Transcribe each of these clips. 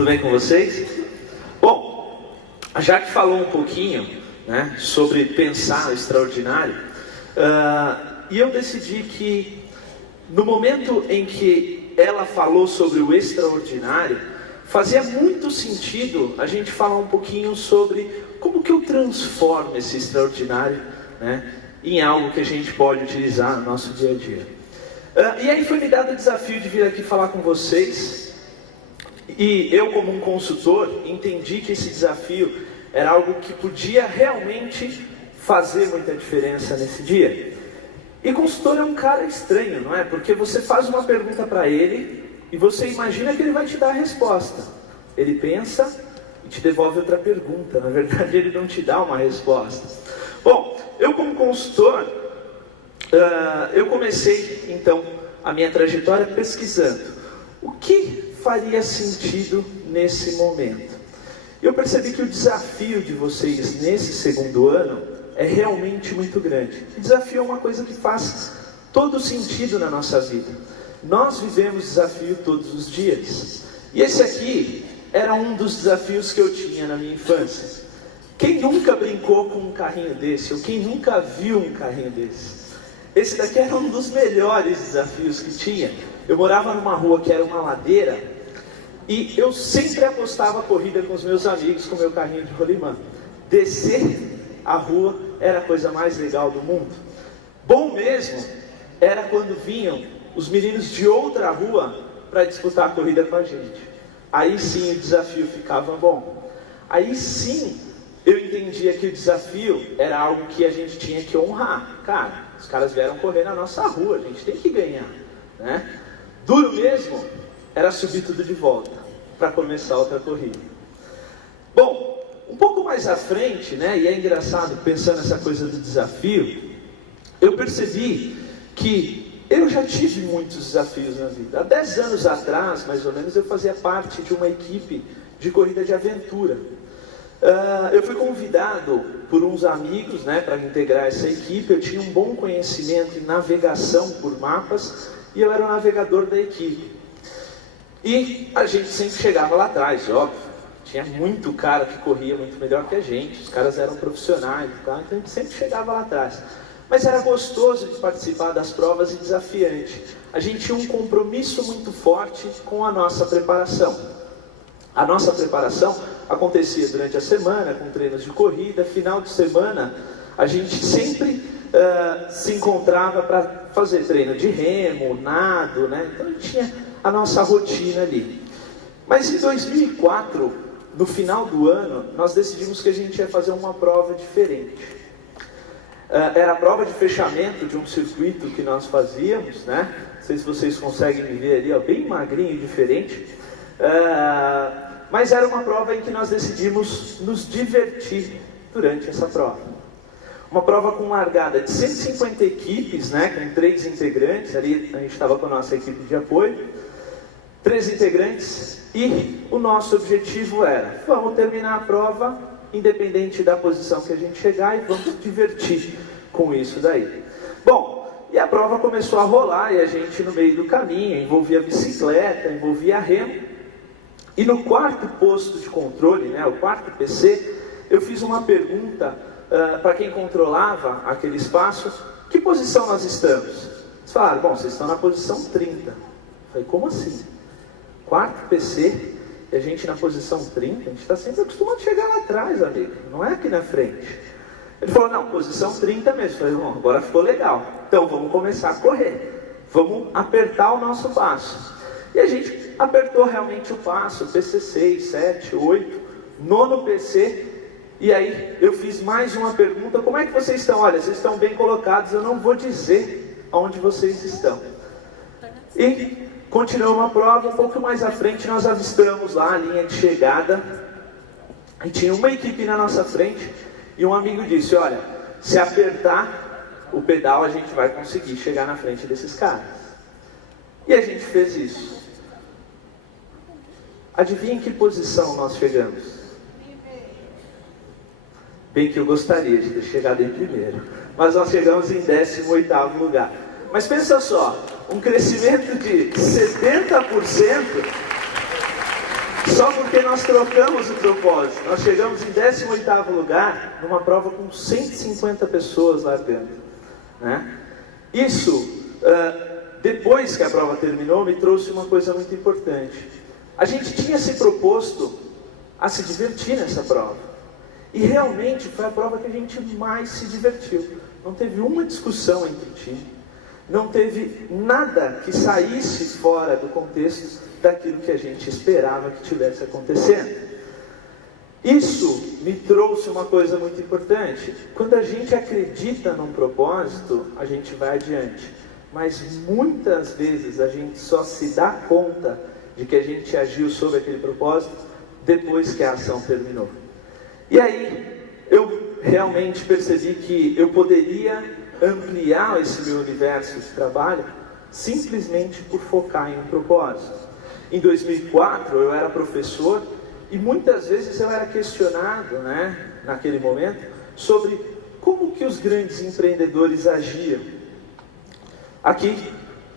Tudo bem com vocês? Bom, já que falou um pouquinho, né, sobre pensar o extraordinário, e eu decidi que no momento em que ela falou sobre o extraordinário, fazia muito sentido a gente falar um pouquinho sobre como que eu transformo esse extraordinário, né, em algo que a gente pode utilizar no nosso dia a dia. E aí foi me dado o desafio de vir aqui falar com vocês. E eu, como um consultor, entendi que esse desafio era algo que podia realmente fazer muita diferença nesse dia. E consultor é um cara estranho, não é? Porque você faz uma pergunta para ele e você imagina que ele vai te dar a resposta. Ele pensa e te devolve outra pergunta. Na verdade, ele não te dá uma resposta. Bom, eu como consultor, eu comecei então a minha trajetória pesquisando o que faria sentido nesse momento. Eu percebi que o desafio de vocês nesse segundo ano é realmente muito grande. O desafio é uma coisa que faz todo sentido na nossa vida. Nós vivemos desafio todos os dias. E esse aqui era um dos desafios que eu tinha na minha infância. Quem nunca brincou com um carrinho desse? Ou quem nunca viu um carrinho desse? Esse daqui era um dos melhores desafios que tinha. Eu morava numa rua que era uma ladeira e eu sempre apostava corrida com os meus amigos com meu carrinho de rolimã. Descer a rua era a coisa mais legal do mundo. Bom mesmo era quando vinham os meninos de outra rua para disputar a corrida com a gente. Aí sim o desafio ficava bom. Aí sim eu entendia que o desafio era algo que a gente tinha que honrar. Cara, os caras vieram correr na nossa rua, a gente tem que ganhar, né? Duro mesmo era subir tudo de volta para começar outra corrida. Bom, um pouco mais à frente, né, e é engraçado pensando nessa coisa do desafio, eu percebi que eu já tive muitos desafios na vida. Há 10 anos atrás, mais ou menos, eu fazia parte de uma equipe de corrida de aventura. Eu fui convidado por uns amigos, né, para integrar essa equipe. Eu tinha um bom conhecimento em navegação por mapas e eu era o navegador da equipe. E a gente sempre chegava lá atrás, óbvio. Tinha muito cara que corria muito melhor que a gente. Os caras eram profissionais, tá? Então a gente sempre chegava lá atrás. Mas era gostoso de participar das provas e desafiante. A gente tinha um compromisso muito forte com a nossa preparação. A nossa preparação acontecia durante a semana, com treinos de corrida. Final de semana, a gente sempre se encontrava para fazer treino de remo, nado, né? Então a gente tinha a nossa rotina ali. Mas em 2004, no final do ano, nós decidimos que a gente ia fazer uma prova diferente. Era a prova de fechamento de um circuito que nós fazíamos, né? Não sei se vocês conseguem me ver ali, ó, bem magrinho e diferente. Mas era uma prova em que nós decidimos nos divertir durante essa prova. Uma prova com largada de 150 equipes, né, com 3 integrantes, ali a gente estava com a nossa equipe de apoio, 3 integrantes, e o nosso objetivo era, vamos terminar a prova, independente da posição que a gente chegar, e vamos divertir com isso daí. Bom, e a prova começou a rolar, e a gente no meio do caminho, envolvia bicicleta, envolvia remo, e no quarto posto de controle, né, o quarto PC, eu fiz uma pergunta para quem controlava aquele espaço: que posição nós estamos? Eles falaram: bom, vocês estão na posição 30. Eu falei: como assim? Quarto PC, e a gente na posição 30? A gente está sempre acostumado a chegar lá atrás, amigo, não é aqui na frente. Ele falou: não, posição 30 mesmo. Eu falei: bom, agora ficou legal, então vamos começar a correr, vamos apertar o nosso passo. E a gente apertou realmente o passo, PC 6, 7, 8, nono PC. E aí eu fiz mais uma pergunta: como é que vocês estão? Olha, vocês estão bem colocados, eu não vou dizer onde vocês estão. E continuamos a prova. Um pouco mais à frente nós avistamos lá a linha de chegada, e tinha uma equipe na nossa frente, e um amigo disse: olha, se apertar o pedal a gente vai conseguir chegar na frente desses caras. E a gente fez isso. Adivinha em que posição nós chegamos? Bem que eu gostaria de ter chegado em primeiro, mas nós chegamos em 18º lugar. Mas pensa só, um crescimento de 70%, Só porque nós trocamos o propósito. Nós chegamos em 18º lugar, numa prova com 150 pessoas largando, né? Isso, depois que a prova terminou, me trouxe uma coisa muito importante. A gente tinha se proposto a se divertir nessa prova. E realmente foi a prova que a gente mais se divertiu. Não teve uma discussão entre o time. Não teve nada que saísse fora do contexto daquilo que a gente esperava que tivesse acontecendo. Isso me trouxe uma coisa muito importante. Quando a gente acredita num propósito, a gente vai adiante. Mas muitas vezes a gente só se dá conta de que a gente agiu sobre aquele propósito depois que a ação terminou. E aí, eu realmente percebi que eu poderia ampliar esse meu universo de trabalho simplesmente por focar em um propósito. Em 2004, eu era professor e muitas vezes eu era questionado, né, naquele momento, sobre como que os grandes empreendedores agiam. Aqui,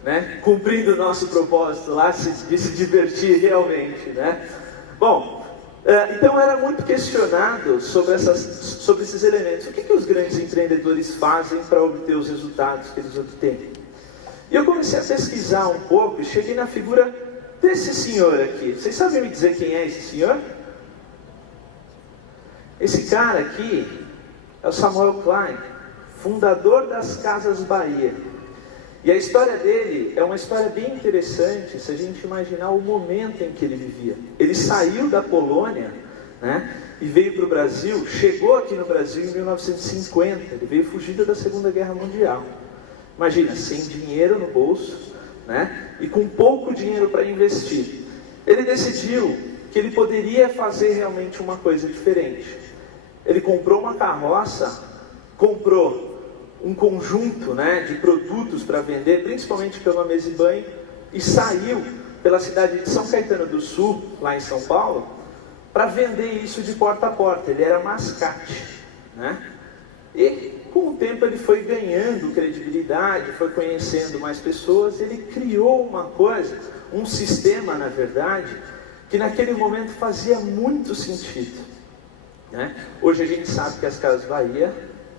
né, cumprindo o nosso propósito lá de se divertir realmente, né? Bom, então eu era muito questionado sobre esses elementos. O que os grandes empreendedores fazem para obter os resultados que eles obtêm? E eu comecei a pesquisar um pouco e cheguei na figura desse senhor aqui. Vocês sabem me dizer quem é esse senhor? Esse cara aqui é o Samuel Klein, fundador das Casas Bahia. E a história dele é uma história bem interessante se a gente imaginar o momento em que ele vivia. Ele saiu da Polônia, né, e veio para o Brasil, chegou aqui no Brasil em 1950, ele veio fugido da Segunda Guerra Mundial. Imagina, sem dinheiro no bolso, né, e com pouco dinheiro para investir. Ele decidiu que ele poderia fazer realmente uma coisa diferente. Ele comprou uma carroça, comprou um conjunto, né, de produtos para vender, principalmente cama, mesa e banho, e saiu pela cidade de São Caetano do Sul, lá em São Paulo, para vender isso de porta a porta. Ele era mascate, né? E com o tempo ele foi ganhando credibilidade, foi conhecendo mais pessoas, ele criou uma coisa, um sistema, na verdade, que naquele momento fazia muito sentido, né? Hoje a gente sabe que as Casas Bahia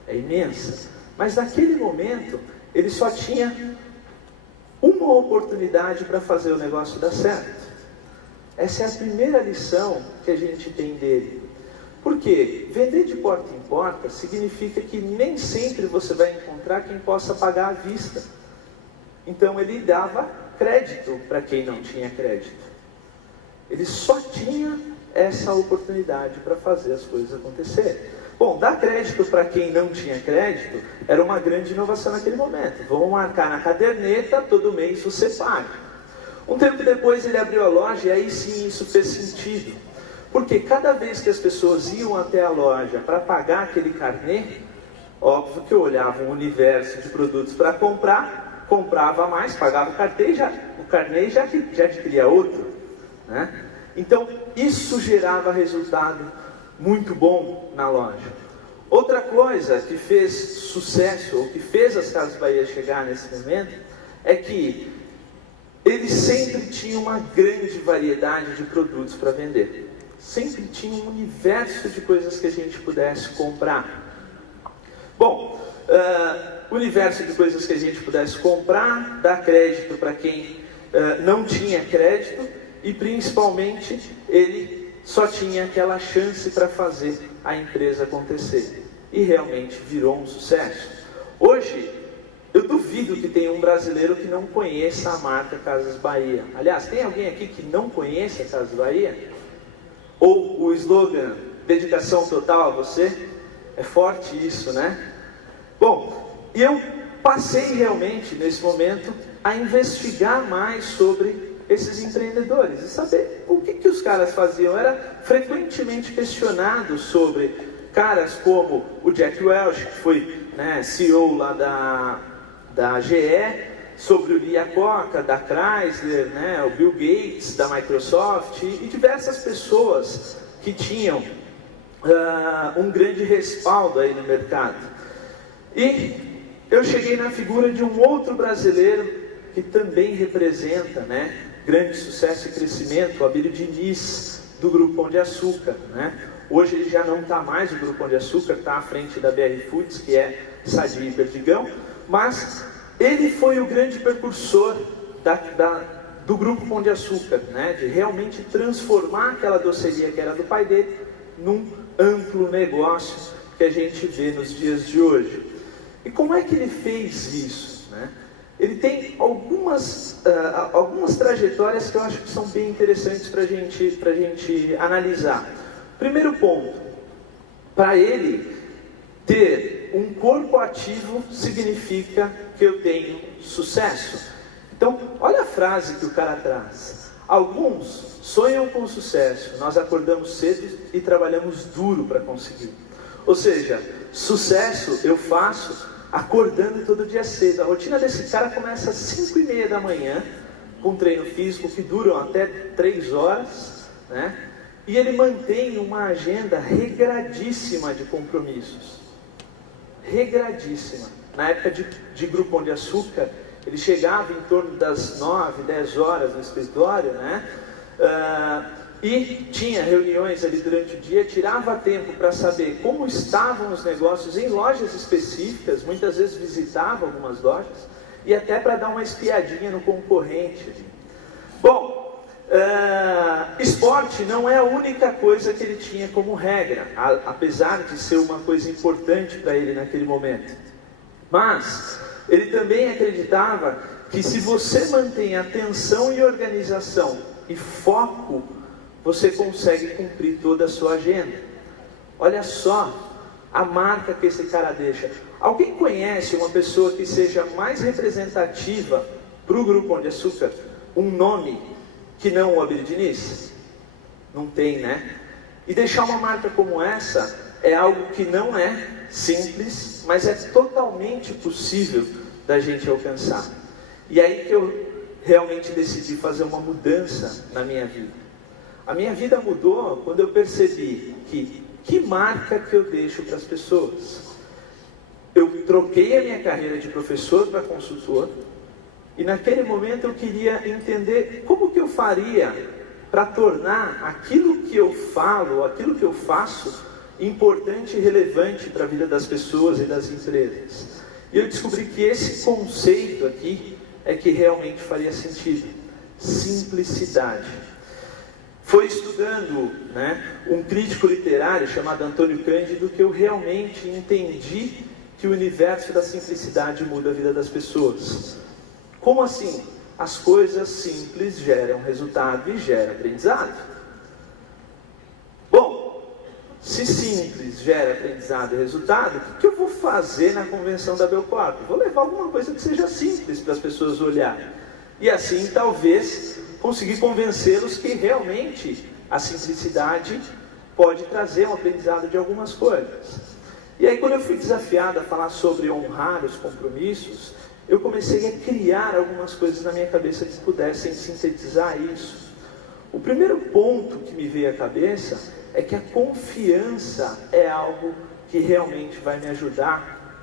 é imensa. Mas naquele momento, ele só tinha uma oportunidade para fazer o negócio dar certo. Essa é a primeira lição que a gente tem dele. Porque vender de porta em porta significa que nem sempre você vai encontrar quem possa pagar à vista. Então ele dava crédito para quem não tinha crédito. Ele só tinha essa oportunidade para fazer as coisas acontecerem. Bom, dar crédito para quem não tinha crédito era uma grande inovação naquele momento. Vamos marcar na caderneta, todo mês você paga. Um tempo depois ele abriu a loja e aí sim isso fez sentido. Porque cada vez que as pessoas iam até a loja para pagar aquele carnê, óbvio que eu olhava um universo de produtos para comprar, comprava mais, pagava o carnê e já adquiria outro, né? Então isso gerava resultado muito bom na loja. Outra coisa que fez sucesso, ou que fez as Casas Bahia chegar nesse momento, é que eles sempre tinham uma grande variedade de produtos para vender. Sempre tinha um universo de coisas que a gente pudesse comprar. Bom, universo de coisas que a gente pudesse comprar, dar crédito para quem não tinha crédito, e principalmente ele só tinha aquela chance para fazer a empresa acontecer. E realmente virou um sucesso. Hoje, eu duvido que tenha um brasileiro que não conheça a marca Casas Bahia. Aliás, tem alguém aqui que não conhece a Casas Bahia? Ou o slogan, dedicação total a você? É forte isso, né? Bom, e eu passei realmente, nesse momento, a investigar mais sobre esses empreendedores e saber o que os caras faziam. Eu era frequentemente questionado sobre caras como o Jack Welch, que foi, né, CEO lá da GE, sobre o Lee Iacocca, da Chrysler, né, o Bill Gates, da Microsoft, e diversas pessoas que tinham um grande respaldo aí no mercado. E eu cheguei na figura de um outro brasileiro que também representa, né, grande sucesso e crescimento, o Abílio Diniz, do Grupo Pão de Açúcar, né? Hoje ele já não está mais, o Grupo Pão de Açúcar está à frente da BR Foods, que é Sadia e Perdigão, mas ele foi o grande precursor do Grupo Pão de Açúcar, né? De realmente transformar aquela doceria que era do pai dele num amplo negócio que a gente vê nos dias de hoje. E como é que ele fez isso, né? Ele tem algumas trajetórias que eu acho que são bem interessantes para a gente analisar. Primeiro ponto, para ele, ter um corpo ativo significa que eu tenho sucesso. Então, olha a frase que o cara traz. Alguns sonham com sucesso, nós acordamos cedo e trabalhamos duro para conseguir. Ou seja, sucesso eu faço acordando todo dia cedo. A rotina desse cara começa às 5:30 da manhã, com treino físico que duram até 3 horas, né? E ele mantém uma agenda regradíssima de compromissos. Regradíssima. Na época de Grupo Pão de Açúcar, ele chegava em torno das 9, 10 horas no escritório, né? E tinha reuniões ali durante o dia, tirava tempo para saber como estavam os negócios em lojas específicas, muitas vezes visitava algumas lojas, e até para dar uma espiadinha no concorrente. Bom, esporte não é a única coisa que ele tinha como regra, apesar de ser uma coisa importante para ele naquele momento. Mas ele também acreditava que se você mantém atenção e organização e foco, você consegue cumprir toda a sua agenda. Olha só a marca que esse cara deixa. Alguém conhece uma pessoa que seja mais representativa para o Grupo Pão de Açúcar? Um nome que não o Abílio Diniz? Não tem, né? E deixar uma marca como essa é algo que não é simples, mas é totalmente possível da gente alcançar. E aí que eu realmente decidi fazer uma mudança na minha vida. A minha vida mudou quando eu percebi que marca que eu deixo para as pessoas. Eu troquei a minha carreira de professor para consultor, e naquele momento eu queria entender como que eu faria para tornar aquilo que eu falo, aquilo que eu faço, importante e relevante para a vida das pessoas e das empresas. E eu descobri que esse conceito aqui é que realmente faria sentido. Simplicidade. Foi estudando, né, um crítico literário chamado Antônio Cândido que eu realmente entendi que o universo da simplicidade muda a vida das pessoas. Como assim? As coisas simples geram resultado e geram aprendizado. Bom, se simples gera aprendizado e resultado, o que eu vou fazer na convenção da Belcorp? Vou levar alguma coisa que seja simples para as pessoas olharem. E assim, talvez, conseguir convencê-los que realmente a simplicidade pode trazer um aprendizado de algumas coisas. E aí, quando eu fui desafiado a falar sobre honrar os compromissos, eu comecei a criar algumas coisas na minha cabeça que pudessem sintetizar isso. O primeiro ponto que me veio à cabeça é que a confiança é algo que realmente vai me ajudar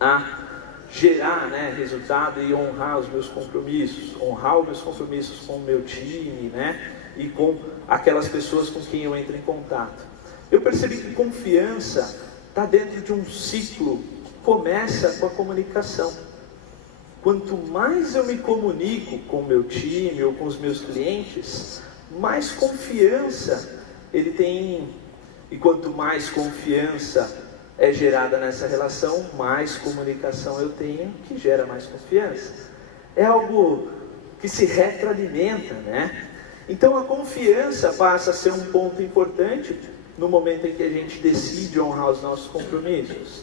a gerar, né, resultado e honrar os meus compromissos, honrar os meus compromissos com o meu time, né, e com aquelas pessoas com quem eu entro em contato. Eu percebi que confiança está dentro de um ciclo que começa com a comunicação. Quanto mais eu me comunico com o meu time ou com os meus clientes, mais confiança ele tem em mim. E quanto mais confiança é gerada nessa relação, mais comunicação eu tenho, que gera mais confiança. É algo que se retroalimenta, né? Então a confiança passa a ser um ponto importante no momento em que a gente decide honrar os nossos compromissos.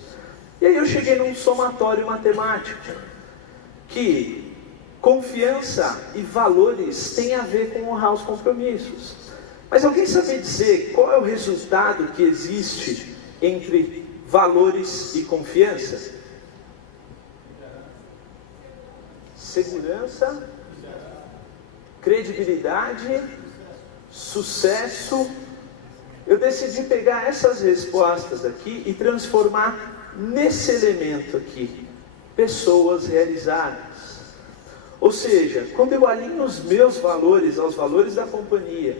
E aí eu cheguei num somatório matemático, que confiança e valores têm a ver com honrar os compromissos. Mas alguém sabe dizer qual é o resultado que existe entre valores e confiança? Segurança, credibilidade, sucesso. Eu decidi pegar essas respostas aqui e transformar nesse elemento aqui: pessoas realizadas. Ou seja, quando eu alinho os meus valores aos valores da companhia,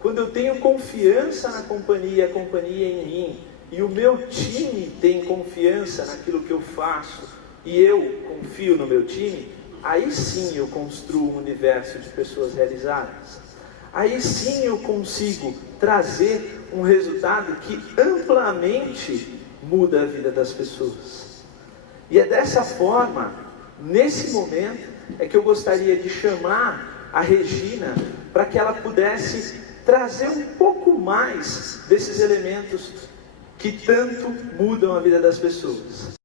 quando eu tenho confiança na companhia, a companhia em mim, e o meu time tem confiança naquilo que eu faço, e eu confio no meu time, aí sim eu construo um universo de pessoas realizadas. Aí sim eu consigo trazer um resultado que amplamente muda a vida das pessoas. E é dessa forma, nesse momento, é que eu gostaria de chamar a Regina para que ela pudesse trazer um pouco mais desses elementos que tanto mudam a vida das pessoas.